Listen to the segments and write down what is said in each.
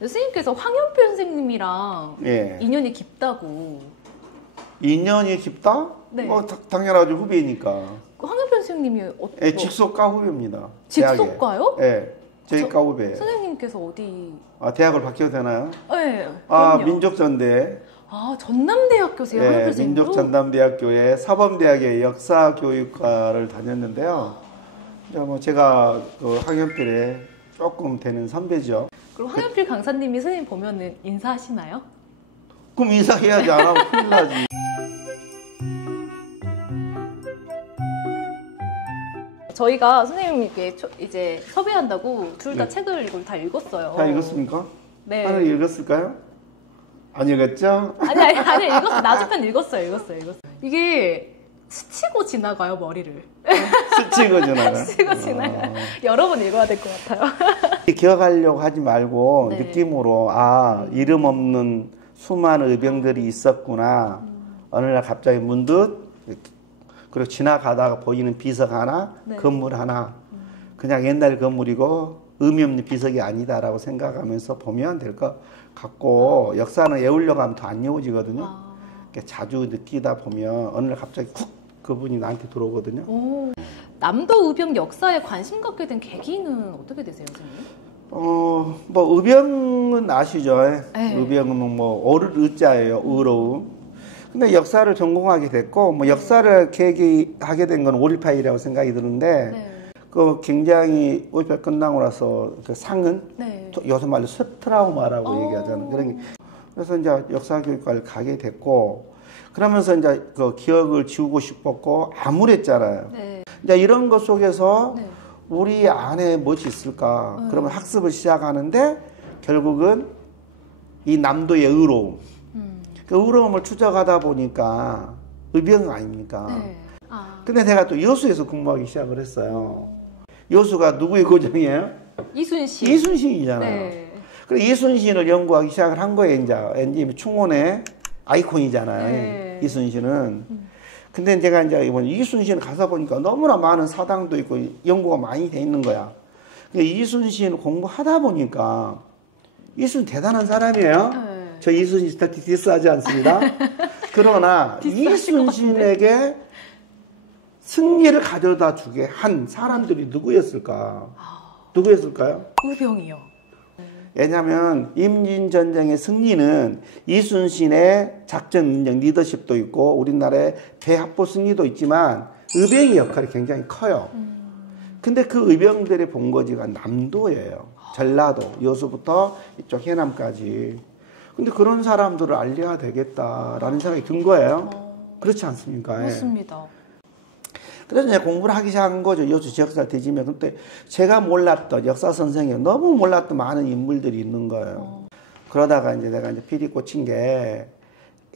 선생님께서 황현필 선생님이랑 예. 인연이 깊다고. 인연이 깊다? 네. 뭐 당연하죠. 후배니까. 황현필 선생님이 예, 직속과 후배입니다. 직속과요? 예, 저희 과 후배. 선생님께서 어디? 아, 대학을 바뀌어도 되나요? 네. 아, 그럼요. 민족전대. 아, 전남대학교세요, 예, 황현필 선생님도? 민족전남대학교의 사범대학의 역사교육과를 다녔는데요. 뭐 제가 그 황현필에 조금 되는 선배죠. 그럼 황현필 강사님이 선생님 보면은 인사하시나요? 그럼 인사해야지. 안 하면 큰일 나지. 저희가 선생님께 이제 섭외한다고 둘 다 네. 책을 이걸 다 읽었어요. 다 읽었습니까? 네. 하늘 읽었을까요? 안 읽었죠? 아니 읽었어요. 나주편 읽었어요. 이게 스치고 지나가요, 머리를. 스치고 지나가요? 스치고 지나가요. 여러 번 읽어야 될 것 같아요. 기억하려고 하지 말고 네. 느낌으로 이름 없는 수많은 의병들이 있었구나. 어느 날 갑자기 문득 그리고 지나가다가 보이는 비석 하나, 네. 건물 하나, 그냥 옛날 건물이고 의미 없는 비석이 아니다라고 생각하면서 보면 될 것 같고, 역사는 외우려고 하면 더 안 외워지거든요. 자주 느끼다 보면 어느 날 갑자기 쿡 그분이 나한테 들어오거든요. 오, 남도 의병 역사에 관심 갖게 된 계기는 어떻게 되세요, 선생님? 뭐 의병은 아시죠? 네. 의병은 뭐 오를 의자예요. 의로움. 근데 역사를 전공하게 됐고, 뭐 역사를 계기하게 된 건 5.18이라고 생각이 드는데, 네. 그 굉장히 5.18 끝나고 나서 그 상은 네. 요새 말로 습트라우마라고 얘기하잖아요. 그래서 이제 역사교육과를 가게 됐고, 그러면서 이제 그 기억을 지우고 싶었고 암울했잖아요. 네. 이제 이런 것 속에서 네. 우리 안에 무엇이 있을까? 그러면 학습을 시작하는데 결국은 이 남도의 의로움, 그 의로움을 추적하다 보니까 의병 아닙니까? 네. 근데 내가 또 여수에서 근무하기 시작을 했어요. 여수가 누구의 고장이에요? 이순신. 이순신이잖아요. 네. 그래서 이순신을 연구하기 시작을 한 거예요. 이제 충원의 아이콘이잖아요. 네. 이순신은. 근데 제가 이제 이번 이순신 가서 보니까 너무나 많은 사당도 있고 연구가 많이 돼 있는 거야. 근데 이순신 공부하다 보니까 이순신 대단한 사람이에요. 네. 저 이순신 스타티 디스하지 않습니다. 그러나 이순신에게 승리를 가져다 주게 한 사람들이 누구였을까? 누구였을까요? 의병이요. 왜냐하면 임진전쟁의 승리는 이순신의 작전 능력, 리더십도 있고 우리나라의 대합보 승리도 있지만 의병의 역할이 굉장히 커요. 근데 그 의병들의 본거지가 남도예요. 전라도, 여수부터 이쪽 해남까지. 근데 그런 사람들을 알려야 되겠다라는 생각이 든 거예요. 그렇지 않습니까? 맞습니다. 그래서 이제 공부를 하기 시작한 거죠. 여수 지역사를 뒤지면. 근데 제가 몰랐던 역사 선생님, 너무 몰랐던 많은 인물들이 있는 거예요. 그러다가 이제 내가 이제 필이 꽂힌 게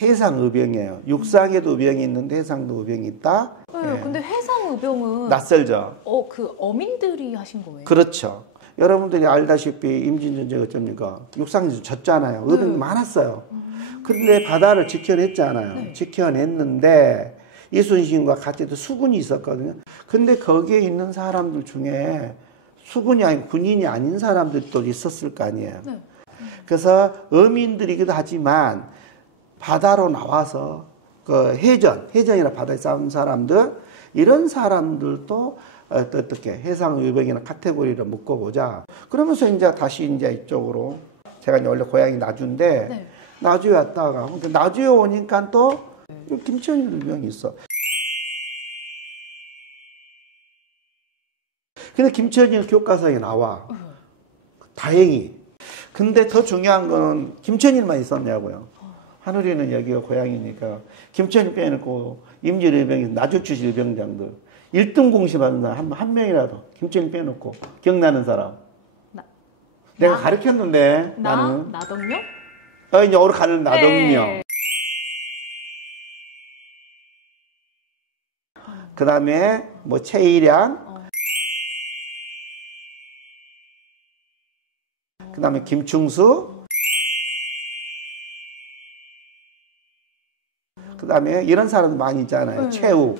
해상 의병이에요. 육상에도 의병이 있는데 해상도 의병이 있다. 네, 예. 근데 해상 의병은 낯설죠. 그 어민들이 하신 거예요. 그렇죠. 여러분들이 알다시피 임진전쟁 어쩝니까? 육상에서 졌잖아요. 의병이 많았어요. 그런데 바다를 지켜냈잖아요. 네. 지켜냈는데 이순신과 같이 또 수군이 있었거든요. 근데 거기에 있는 사람들 중에 수군이 아니고 군인이 아닌 사람들도 있었을 거 아니에요. 네. 그래서 어민들이기도 하지만 바다로 나와서 그 해전이나 바다에 싸운 사람들, 이런 사람들도 어떻게 해상 의병이나 카테고리를 묶어보자. 그러면서 이제 다시 이제 이쪽으로 제가 이제 원래 고향이 나주인데 네. 나주에 왔다가 나주에 오니까 또 김천일 의병이 있어. 근데 김천일 교과서에 나와. 다행히. 근데 더 중요한 거는 김천일만 있었냐고요. 하늘이는 여기가 고향이니까 김천일 빼놓고 임진 의병이 나주 출신 의병장들 1등 공시 받는 사람 한 명이라도 김천일 빼놓고 기억나는 사람. 내가 가르쳤는데 나는. 나동요? 이제 오늘 가는 나동요. 네. 그 다음에 뭐 최일양, 그 다음에 김충수, 그 다음에 이런 사람들 많이 있잖아요. 최우.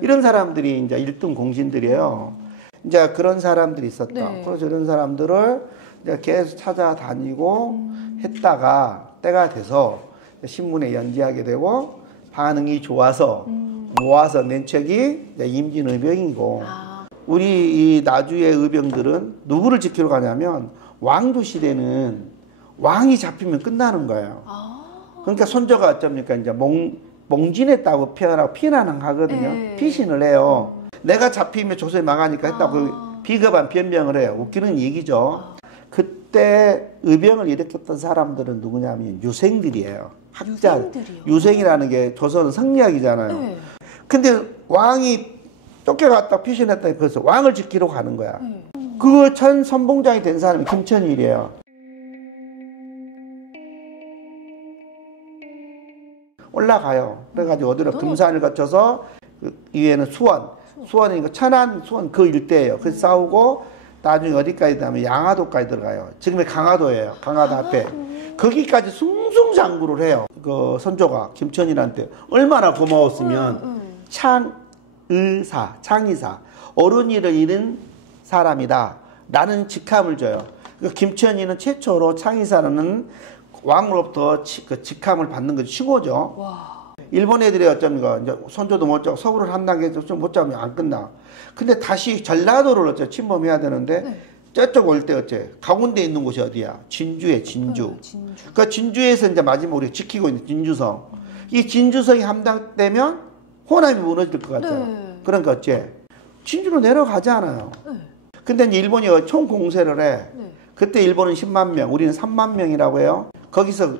이런 사람들이 이제 1등 공신들이에요. 이제 그런 사람들이 있었다. 네. 그래서 이런 사람들을 이제 계속 찾아다니고 했다가 때가 돼서 신문에 연재하게 되고 반응이 좋아서 모아서 낸 책이 이제 임진의병이고 우리 이 나주의 의병들은 누구를 지키러 가냐면 왕조 시대는 왕이 잡히면 끝나는 거예요. 그러니까 손조가 어쩝니까? 이제 몽진했다고 피난하거든요. 피신을 해요. 내가 잡히면 조선이 망하니까 했다고 비겁한 변명을 해요. 웃기는 얘기죠. 그때 의병을 일으켰던 사람들은 누구냐면 유생들이에요. 학자. 유생이라는 게 조선은 성리학이잖아요. 근데 왕이 쫓겨갔다 피신했다 그래서 왕을 지키러 가는 거야. 그 천 선봉장이 된 사람이 김천일이에요. 올라가요. 그래가지고 어디로 금산을 거쳐서 그 위에는 수원이니까 천안, 수원 그 일대예요. 그래서 싸우고 나중에 어디까지 가면 양화도까지 들어가요. 지금의 강화도예요. 강화도 앞에. 거기까지 숭숭장구를 해요. 그 선조가 김천일한테 얼마나 고마웠으면 창의사 어른이를 잃은 사람이다 라는 직함을 줘요. 그 김천일은 최초로 창의사라는 왕으로부터 그 직함을 받는 것이 최고죠. 와. 일본 애들이 어쩝니까? 이제 손조도 못 잡고 서울을 한 단계 좀 못 잡으면 안 끝나. 근데 다시 전라도를 어째 침범해야 되는데 저쪽 올 때 어째 가운데 있는 곳이 어디야? 진주에 진주. 그 진주에서 이제 마지막 우리가 지키고 있는 진주성. 이 진주성이 함락되면 호남이 무너질 것 같아요. 그러니까 어째 진주로 내려가잖아요. 근데 이제 일본이 총 공세를 해. 그때 일본은 10만 명, 우리는 3만 명이라고 해요. 거기서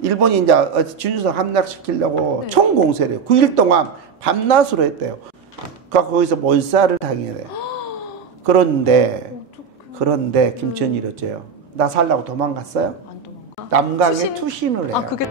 일본이 이제 진주성 함락시키려고 총 공세를 해요. 9일 동안 밤낮으로 했대요. 그러니까 거기서 몰살을 당해요. 그런데 김천일이 어째요? 나 살라고 도망갔어요? 안 도망가. 남강에 투신을 해요. 그게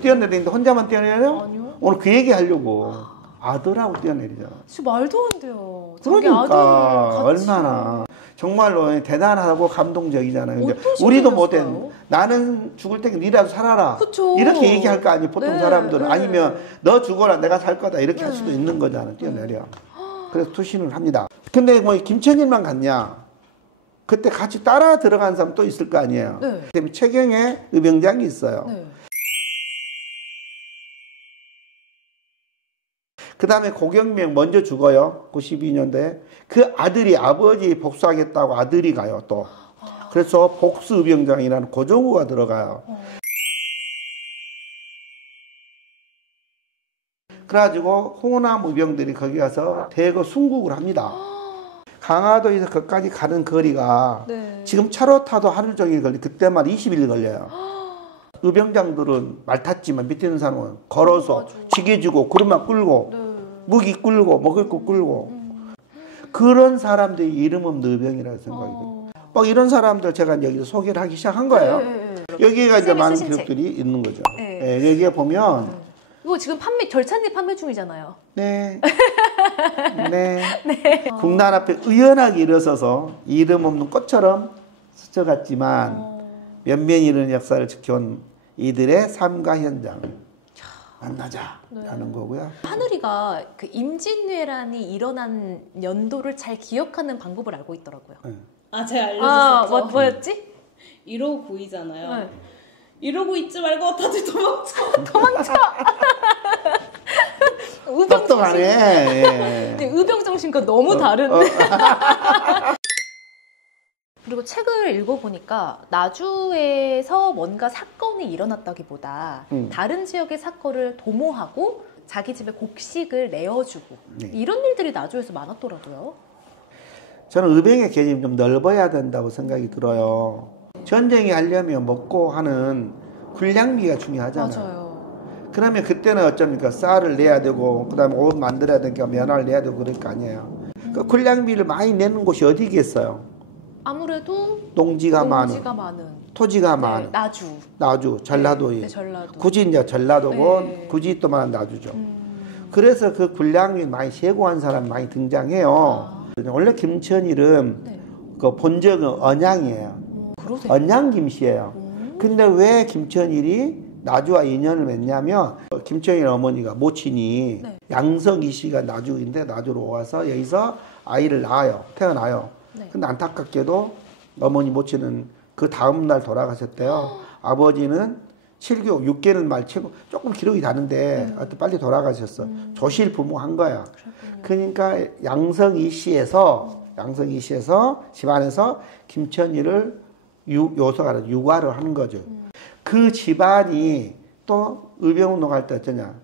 뛰어내리는데 혼자만 뛰어내려요? 아니요. 오늘 그 얘기 하려고 아들하고 뛰어내리잖아. 진짜 말도 안 돼요. 그러니까 얼마나 정말로 대단하고 감동적이잖아요. 근데 우리도 못했는데 나는 죽을 때는 니라도 살아라. 그쵸. 이렇게 얘기할 거 아니에요. 보통 사람들은. 네. 아니면 너 죽어라 내가 살 거다 이렇게 할 수도 있는 거잖아. 뛰어내려. 그래서 투신을 합니다. 근데 뭐 김천일만 갔냐? 그때 같이 따라 들어간 사람 또 있을 거 아니에요. 그다음에 최경의 의병장이 있어요. 그 다음에 고경명 먼저 죽어요. 92년도에. 그 아들이 아버지 복수하겠다고 아들이 가요 또. 그래서 복수의병장이라는 고종우가 들어가요. 그래가지고 호남 의병들이 거기 가서 대거 순국을 합니다. 강화도에서 거기까지 가는 거리가 지금 차로 타도 하루 종일 걸리 그때만 20일 걸려요. 의병장들은 말 탔지만 밑에 있는 사람은 걸어서 지게지고 그릇만 끌고 무기 끌고 먹을 거 끌고 그런 사람들이 이름 없는 의병이라고 생각해요. 막 이런 사람들 제가 여기서 소개를 하기 시작한 거예요. 여기가 이제 많은 기록들이 있는 거죠. 여기에 보면 이거 지금 절찬리 판매 중이잖아요. 네. 국난 앞에 의연하게 일어서서 이름 없는 꽃처럼 스쳐갔지만 면면이 이런 역사를 지켜온 이들의 삶과 현장을 만나자라는 거고요. 하늘이가 그 임진왜란이 일어난 연도를 잘 기억하는 방법을 알고 있더라고요. 제가 알려줬었죠. 뭐였지? 1호 9이잖아요. 이러고 있지 말고 다들 도망쳐! 똑똑하네. 의병 정신과 너무 다른데. 그리고 책을 읽어보니까 나주에서 뭔가 사건이 일어났다기보다 다른 지역의 사건을 도모하고 자기 집에 곡식을 내어주고 이런 일들이 나주에서 많았더라고요. 저는 의병의 개념이 좀 넓어야 된다고 생각이 들어요. 전쟁이 하려면 먹고 하는 군량미가 중요하잖아요. 맞아요. 그러면 그때는 어쩝니까? 쌀을 내야 되고 그다음에 옷 만들어야 되니까 면화를 내야 되고 그럴 거 아니에요. 그 군량미를 많이 내는 곳이 어디겠어요? 아무래도 농지가 많은 토지가 많은 나주 전라도에 전라도. 굳이 이제 전라도고 굳이 또 말하면 나주죠. 그래서 그 군량미 많이 세고한 사람 많이 등장해요. 원래 김천일은 그 본적은 언양이에요. 언양 김씨예요. 근데 왜 김천일이 나주와 인연을 맺냐면 김천일 어머니가 모친이 네. 양석이 씨가 나주인데 나주로 와서 여기서 아이를 태어나요. 네. 근데 안타깝게도 어머니 모친은 그 다음 날 돌아가셨대요. 아버지는 7개월, 6개월 말 최고 조금 기록이 다른데 하여튼 빨리 돌아가셨어. 조실 부모한 거야. 그러니까 양성이 씨에서 집안에서 김천일을 요소가 육아를 하는 거죠. 그 집안이 또 의병운동 할 때 어쩌냐.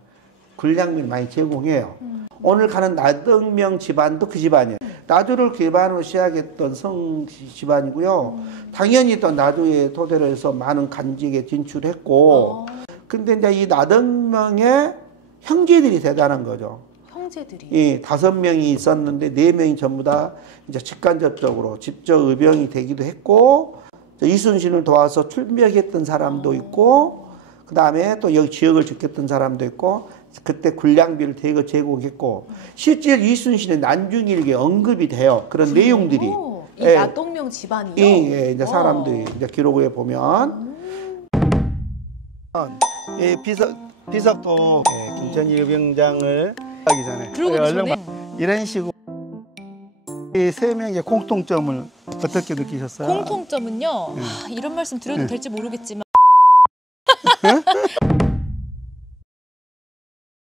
군량미를 많이 제공해요. 오늘 가는 나등명 집안도 그 집안이에요. 나주를 기반으로 시작했던 성 집안이고요. 당연히 또 나주의 토대로 해서 많은 간직에 진출했고, 근데 이제 이 나등명의 형제들이 대단한 거죠. 형제들이. 이 5명이 있었는데 4명이 전부 다 이제 직간접적으로 직접 의병이 되기도 했고, 이순신을 도와서 출병했던 사람도 있고, 그 다음에 또 여기 지역을 지켰던 사람도 있고, 그때 군량비를 대거 제공했고, 실제 이순신의 난중일기에 언급이 돼요. 그런 내용들이. 이 나동명 집안이요? 예, 이제 사람들이 이제 기록에 보면. 예, 비석도 김천일 의병장을 하기 전에. 들어가기 전에? 이런 식으로. 이 3명의 공통점을 어떻게 느끼셨어요? 공통점은요. 이런 말씀 드려도 될지 모르겠지만